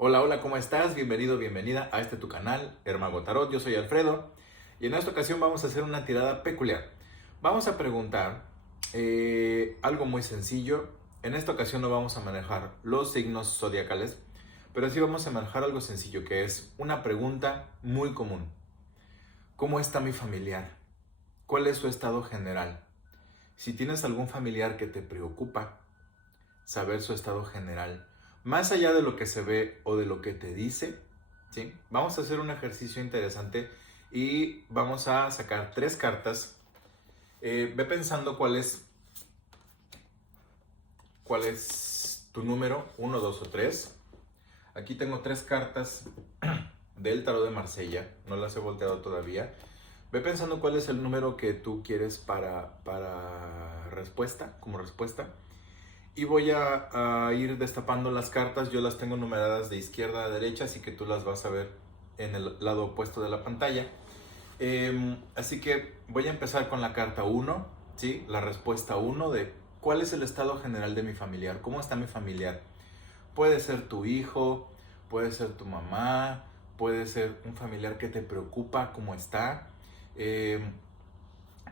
Hola, hola, ¿cómo estás? Bienvenido, bienvenida a tu canal, Hermago Tarot. Yo soy Alfredo y en esta ocasión vamos a hacer una tirada peculiar. Vamos a preguntar algo muy sencillo. En esta ocasión no vamos a manejar los signos zodiacales, pero sí vamos a manejar algo sencillo, que es una pregunta muy común. ¿Cómo está mi familiar? ¿Cuál es su estado general? Si tienes algún familiar que te preocupa, saber su estado general, más allá de lo que se ve o de lo que te dice, ¿sí? Vamos a hacer un ejercicio interesante y vamos a sacar 3 cartas. Ve pensando cuál es tu número, 1, 2 o 3. Aquí tengo 3 cartas del tarot de Marsella, no las he volteado todavía. Ve pensando cuál es el número que tú quieres para respuesta, como respuesta. Y voy a ir destapando las cartas. Yo las tengo numeradas de izquierda a derecha, así que tú las vas a ver en el lado opuesto de la pantalla. Así que voy a empezar con la carta 1, ¿sí? La respuesta 1 de cuál es el estado general de mi familiar, cómo está mi familiar. Puede ser tu hijo, puede ser tu mamá, puede ser un familiar que te preocupa cómo está.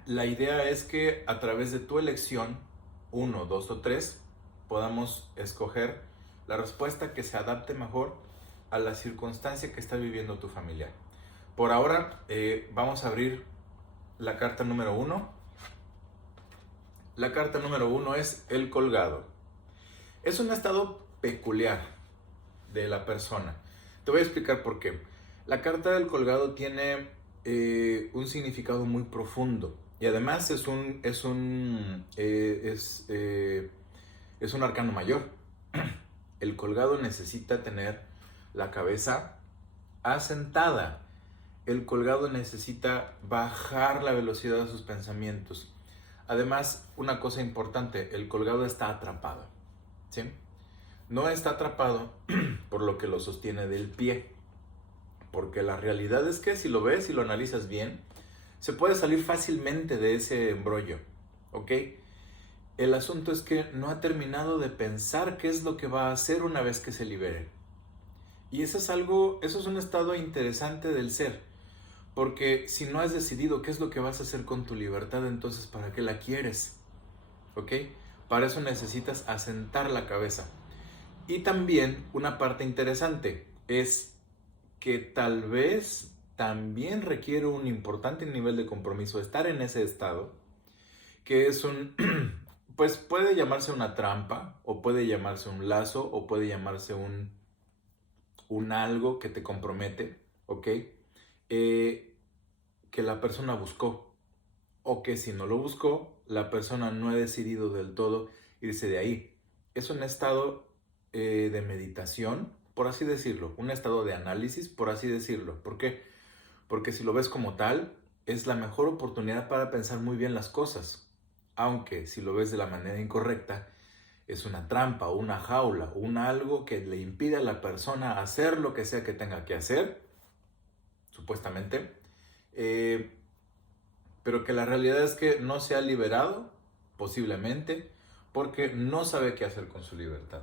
La idea es que a través de tu elección, 1, 2 o 3, podamos escoger la respuesta que se adapte mejor a la circunstancia que está viviendo tu familiar. Por ahora, vamos a abrir la carta número 1. La carta número 1 es el colgado. Es un estado peculiar de la persona. Te voy a explicar por qué. La carta del colgado tiene un significado muy profundo y además es un arcano mayor. El colgado necesita tener la cabeza asentada. El colgado necesita bajar la velocidad de sus pensamientos. Además, una cosa importante, el colgado está atrapado, ¿sí? No está atrapado por lo que lo sostiene del pie, porque la realidad es que si lo ves y lo analizas bien, se puede salir fácilmente de ese embrollo, ¿ok? El asunto es que no ha terminado de pensar qué es lo que va a hacer una vez que se libere. Y eso es un estado interesante del ser, porque si no has decidido qué es lo que vas a hacer con tu libertad, entonces ¿para qué la quieres? ¿Ok? Para eso necesitas asentar la cabeza. Y también una parte interesante es que tal vez también requiere un importante nivel de compromiso estar en ese estado, que es pues puede llamarse una trampa, o puede llamarse un lazo, o puede llamarse un algo que te compromete, ¿ok? Que la persona buscó, o que si no lo buscó, la persona no ha decidido del todo irse de ahí. Es un estado de meditación, por así decirlo, un estado de análisis, por así decirlo. ¿Por qué? Porque si lo ves como tal, es la mejor oportunidad para pensar muy bien las cosas. Aunque si lo ves de la manera incorrecta, es una trampa, una jaula, un algo que le impide a la persona hacer lo que sea que tenga que hacer, supuestamente, eh, pero que la realidad es que no se ha liberado, posiblemente, porque no sabe qué hacer con su libertad.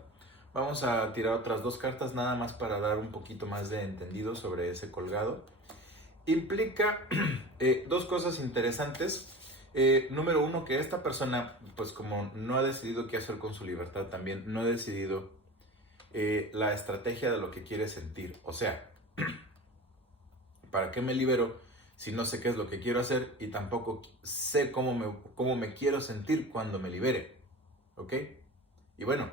Vamos a tirar otras 2 cartas nada más para dar un poquito más de entendido sobre ese colgado. Implica 2 cosas interesantes. Número 1, que esta persona, pues como no ha decidido qué hacer con su libertad, también no ha decidido la estrategia de lo que quiere sentir. O sea, ¿para qué me libero si no sé qué es lo que quiero hacer y tampoco sé cómo me quiero sentir cuando me libere? ¿Ok? Y bueno,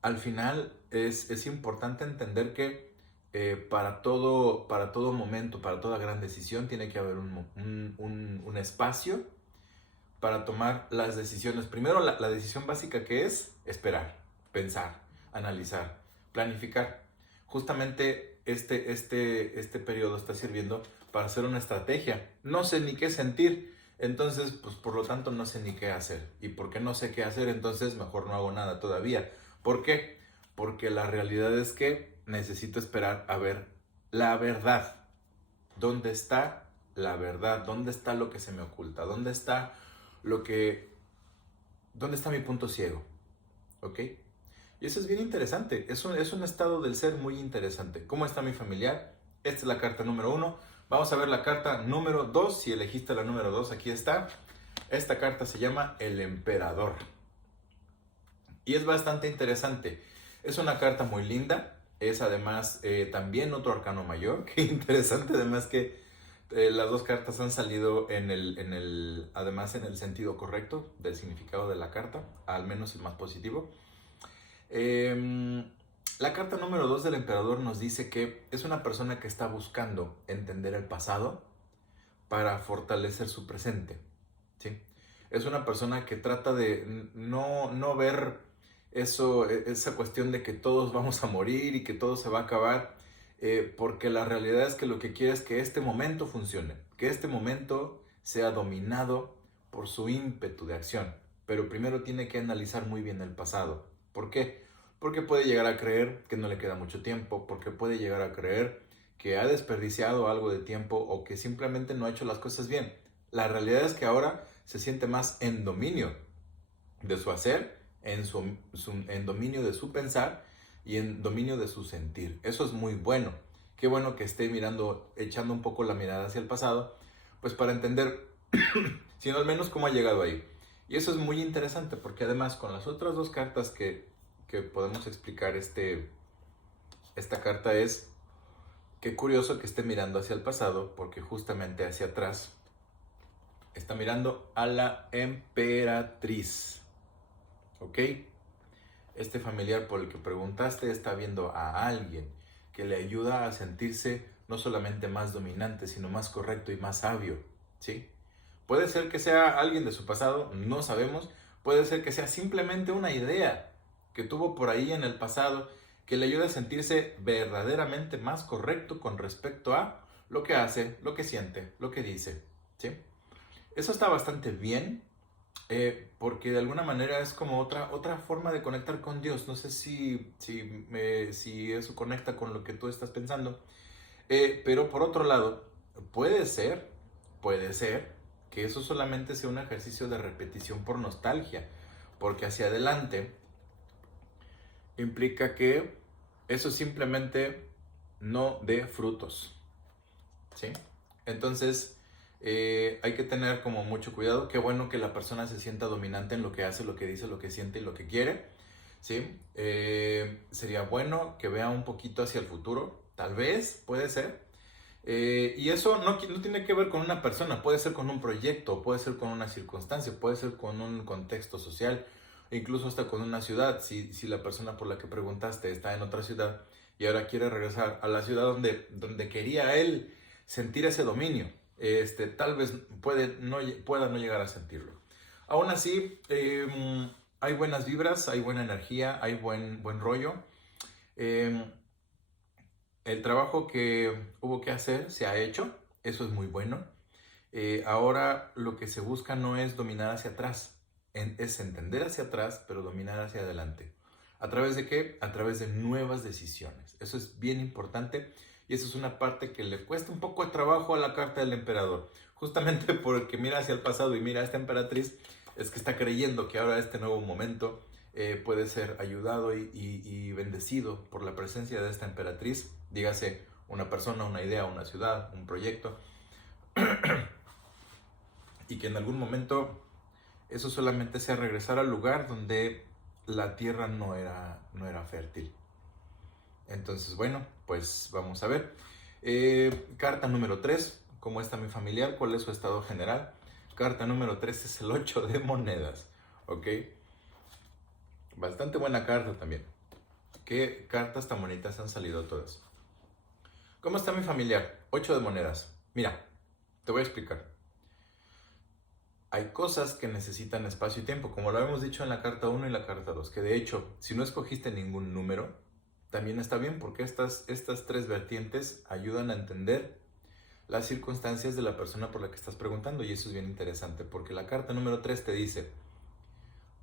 al final es importante entender que para todo momento, para toda gran decisión, tiene que haber un espacio para tomar las decisiones. Primero, la decisión básica, que es esperar, pensar, analizar, planificar. Justamente este periodo está sirviendo para hacer una estrategia. No sé ni qué sentir, entonces pues por lo tanto no sé ni qué hacer. ¿Y por qué no sé qué hacer? Entonces mejor no hago nada todavía. ¿Por qué? Porque la realidad es que necesito esperar a ver la verdad. ¿Dónde está la verdad? ¿Dónde está lo que se me oculta? lo que, ¿Dónde está mi punto ciego? ¿Ok? Y eso es bien interesante, es un estado del ser muy interesante. ¿Cómo está mi familiar? Esta es la carta número 1. Vamos a ver la carta número 2. Si elegiste la número 2, aquí está. Esta carta se llama el Emperador. Y es bastante interesante. Es una carta muy linda. Es además también otro arcano mayor. Qué interesante, además que las dos cartas han salido además en el sentido correcto del significado de la carta, al menos el más positivo. La carta número 2 del Emperador nos dice que es una persona que está buscando entender el pasado para fortalecer su presente, ¿sí? Es una persona que trata de no ver esa cuestión de que todos vamos a morir y que todo se va a acabar, porque la realidad es que lo que quiere es que este momento funcione, que este momento sea dominado por su ímpetu de acción. Pero primero tiene que analizar muy bien el pasado. ¿Por qué? Porque puede llegar a creer que no le queda mucho tiempo, porque puede llegar a creer que ha desperdiciado algo de tiempo o que simplemente no ha hecho las cosas bien. La realidad es que ahora se siente más en dominio de su hacer, en dominio de su pensar y en dominio de su sentir. Eso es muy bueno. Qué bueno que esté mirando, echando un poco la mirada hacia el pasado, pues para entender, sino al menos cómo ha llegado ahí. Y eso es muy interesante porque además con las otras dos cartas que podemos explicar esta carta es, qué curioso que esté mirando hacia el pasado porque justamente hacia atrás está mirando a la emperatriz. ¿Ok? Este familiar por el que preguntaste está viendo a alguien que le ayuda a sentirse no solamente más dominante, sino más correcto y más sabio, ¿sí? Puede ser que sea alguien de su pasado, no sabemos. Puede ser que sea simplemente una idea que tuvo por ahí en el pasado que le ayuda a sentirse verdaderamente más correcto con respecto a lo que hace, lo que siente, lo que dice, ¿sí? Eso está bastante bien, porque de alguna manera es como otra forma de conectar con Dios. No sé si eso conecta con lo que tú estás pensando. Pero por otro lado, puede ser, puede ser que eso solamente sea un ejercicio de repetición por nostalgia, porque hacia adelante implica que eso simplemente no dé frutos, ¿sí? Entonces, hay que tener como mucho cuidado. Qué bueno que la persona se sienta dominante en lo que hace, lo que dice, lo que siente y lo que quiere, ¿sí? Sería bueno que vea un poquito hacia el futuro, tal vez, puede ser. Y eso no tiene que ver con una persona, puede ser con un proyecto, puede ser con una circunstancia, puede ser con un contexto social, incluso hasta con una ciudad. Si la persona por la que preguntaste está en otra ciudad y ahora quiere regresar a la ciudad donde quería él sentir ese dominio, tal vez pueda no llegar a sentirlo. Aún así, hay buenas vibras, hay buena energía, hay buen rollo. Eh, el trabajo que hubo que hacer se ha hecho, eso es muy bueno. Ahora lo que se busca no es dominar hacia atrás, es entender hacia atrás, pero dominar hacia adelante. ¿A través de qué? A través de nuevas decisiones. Eso es bien importante y eso es una parte que le cuesta un poco de trabajo a la carta del emperador. Justamente porque mira hacia el pasado y mira a esta emperatriz, es que está creyendo que ahora este nuevo momento puede ser ayudado y bendecido por la presencia de esta emperatriz, dígase una persona, una idea, una ciudad, un proyecto, y que en algún momento eso solamente sea regresar al lugar donde la tierra no era fértil. Entonces, bueno, pues vamos a ver. Carta número 3, ¿cómo está mi familiar? ¿Cuál es su estado general? Carta número 3 es el 8 de monedas, ¿ok? Bastante buena carta también. ¿Qué cartas tan bonitas han salido todas? ¿Cómo está mi familiar? 8 de monedas. Mira, te voy a explicar. Hay cosas que necesitan espacio y tiempo, como lo hemos dicho en la carta 1 y la carta 2, que de hecho, si no escogiste ningún número, también está bien porque estas tres vertientes ayudan a entender las circunstancias de la persona por la que estás preguntando, y eso es bien interesante porque la carta número 3 te dice,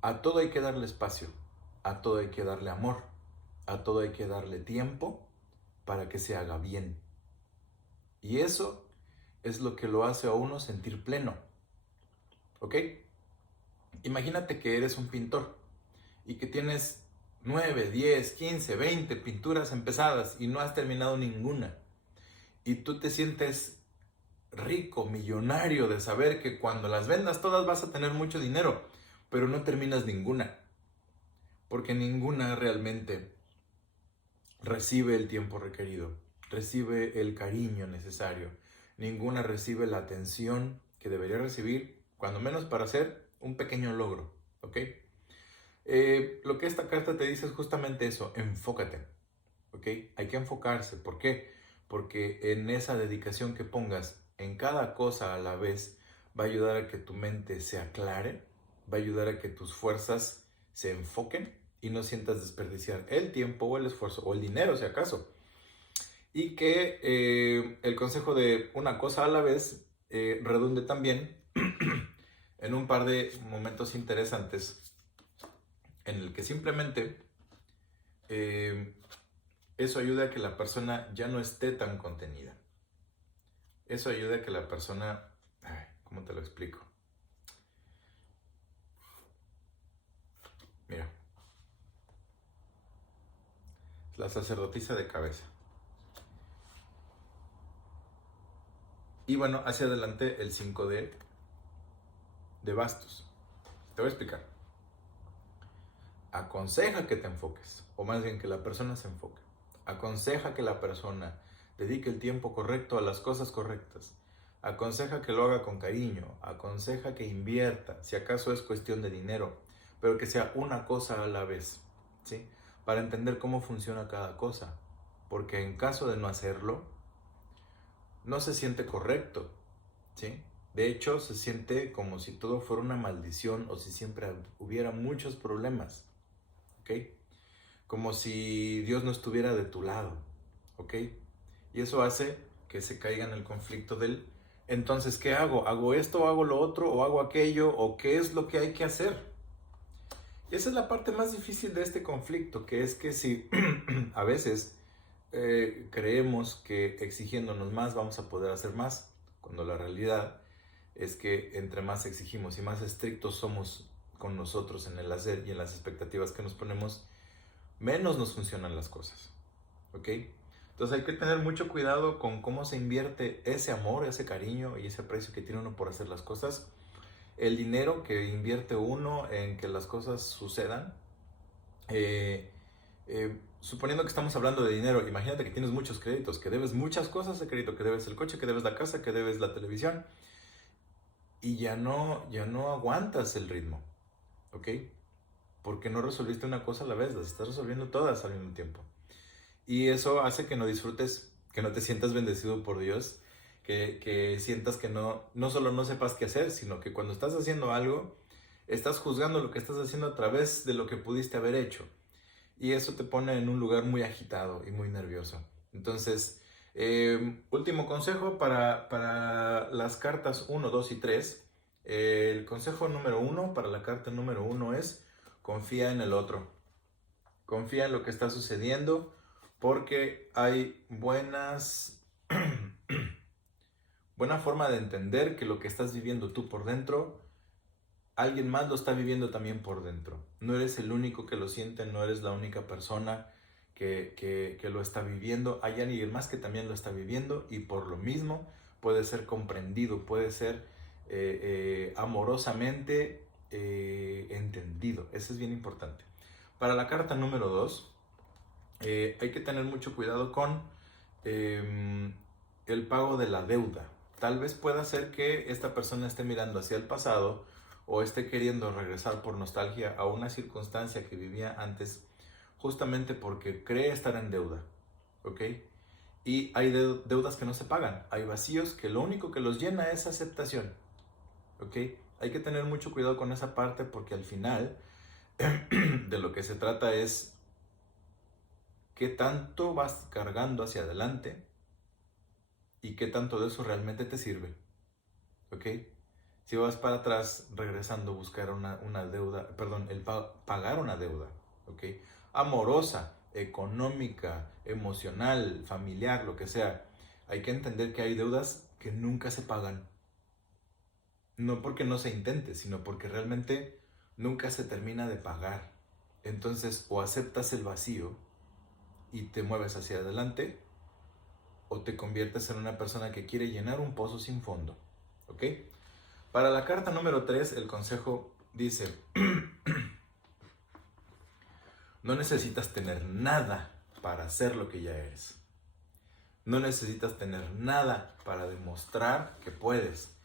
a todo hay que darle espacio, a todo hay que darle amor, a todo hay que darle tiempo para que se haga bien. Y eso es lo que lo hace a uno sentir pleno. ¿Ok? Imagínate que eres un pintor y que tienes 9, 10, 15, 20 pinturas empezadas y no has terminado ninguna. Y tú te sientes rico, millonario de saber que cuando las vendas todas vas a tener mucho dinero, pero no terminas ninguna, porque ninguna realmente recibe el tiempo requerido, recibe el cariño necesario, ninguna recibe la atención que debería recibir, cuando menos para hacer un pequeño logro, ¿ok? Lo que esta carta te dice es justamente eso, enfócate, ¿ok? Hay que enfocarse, ¿por qué? Porque en esa dedicación que pongas en cada cosa a la vez va a ayudar a que tu mente se aclare, va a ayudar a que tus fuerzas se enfoquen y no sientas desperdiciar el tiempo o el esfuerzo o el dinero si acaso. Y que el consejo de una cosa a la vez redunde también en un par de momentos interesantes en el que simplemente eso ayuda a que la persona ya no esté tan contenida. Eso ayuda a que la persona... Ay, ¿cómo te lo explico? Mira, la sacerdotisa de cabeza. Y bueno, hacia adelante el 5 de bastos. Te voy a explicar. Aconseja que te enfoques, o más bien que la persona se enfoque. Aconseja que la persona dedique el tiempo correcto a las cosas correctas. Aconseja que lo haga con cariño. Aconseja que invierta, si acaso es cuestión de dinero, pero que sea una cosa a la vez, ¿sí? Para entender cómo funciona cada cosa. Porque en caso de no hacerlo, no se siente correcto, ¿sí? De hecho, se siente como si todo fuera una maldición o si siempre hubiera muchos problemas, ¿ok? Como si Dios no estuviera de tu lado, ¿ok? Y eso hace que se caiga en el conflicto del, entonces, ¿qué hago? ¿Hago esto, o hago lo otro, o hago aquello, o qué es lo que hay que hacer? Y esa es la parte más difícil de este conflicto, que es que si a veces creemos que exigiéndonos más vamos a poder hacer más, cuando la realidad es que entre más exigimos y más estrictos somos con nosotros en el hacer y en las expectativas que nos ponemos, menos nos funcionan las cosas, ¿ok? Entonces hay que tener mucho cuidado con cómo se invierte ese amor, ese cariño y ese aprecio que tiene uno por hacer las cosas, el dinero que invierte uno en que las cosas sucedan. Suponiendo que estamos hablando de dinero, imagínate que tienes muchos créditos, que debes muchas cosas de crédito, que debes el coche, que debes la casa, que debes la televisión, y ya no aguantas el ritmo, ¿ok? Porque no resolviste una cosa a la vez, las estás resolviendo todas al mismo tiempo. Y eso hace que no disfrutes, que no te sientas bendecido por Dios, que sientas que no solo no sepas qué hacer, sino que cuando estás haciendo algo, estás juzgando lo que estás haciendo a través de lo que pudiste haber hecho. Y eso te pone en un lugar muy agitado y muy nervioso. Entonces, último consejo para las cartas 1, 2 y 3. El consejo número 1 para la carta número 1 es confía en el otro. Confía en lo que está sucediendo porque hay buena forma de entender que lo que estás viviendo tú por dentro, alguien más lo está viviendo también por dentro. No eres el único que lo siente, no eres la única persona que lo está viviendo. Hay alguien más que también lo está viviendo y por lo mismo puede ser comprendido, puede ser amorosamente entendido. Eso es bien importante. Para la carta número 2, hay que tener mucho cuidado con el pago de la deuda. Tal vez pueda ser que esta persona esté mirando hacia el pasado o esté queriendo regresar por nostalgia a una circunstancia que vivía antes, justamente porque cree estar en deuda, ¿ok? Y hay deudas que no se pagan, hay vacíos que lo único que los llena es aceptación, ¿ok? Hay que tener mucho cuidado con esa parte porque al final de lo que se trata es qué tanto vas cargando hacia adelante y qué tanto de eso realmente te sirve, ¿ok? Si vas para atrás regresando a buscar una deuda, perdón, pagar una deuda, ¿ok? Amorosa, económica, emocional, familiar, lo que sea, hay que entender que hay deudas que nunca se pagan. No porque no se intente, sino porque realmente nunca se termina de pagar. Entonces, o aceptas el vacío y te mueves hacia adelante, o te conviertes en una persona que quiere llenar un pozo sin fondo. ¿Ok? Para la carta número 3, el consejo dice, no necesitas tener nada para ser lo que ya eres. No necesitas tener nada para demostrar que puedes.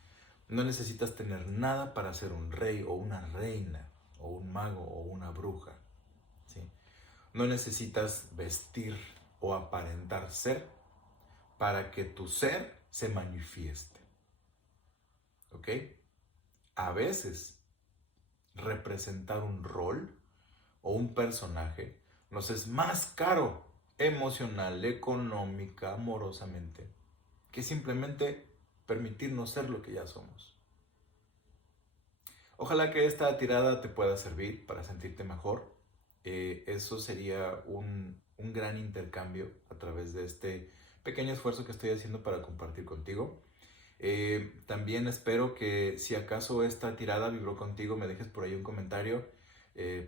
No necesitas tener nada para ser un rey o una reina, o un mago o una bruja. ¿Sí? No necesitas vestir o aparentar ser para que tu ser se manifieste. ¿Ok? A veces, representar un rol o un personaje nos es más caro emocional, económica, amorosamente, que simplemente permitirnos ser lo que ya somos. Ojalá que esta tirada te pueda servir para sentirte mejor. Eso sería un gran intercambio a través de este pequeño esfuerzo que estoy haciendo para compartir contigo. También espero que si acaso esta tirada vibró contigo, me dejes por ahí un comentario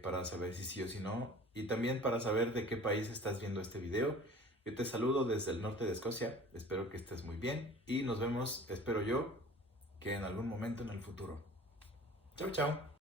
para saber si sí o si no. Y también para saber de qué país estás viendo este video. Yo te saludo desde el norte de Escocia. Espero que estés muy bien. Y nos vemos, espero yo, que en algún momento en el futuro. Chao, chao.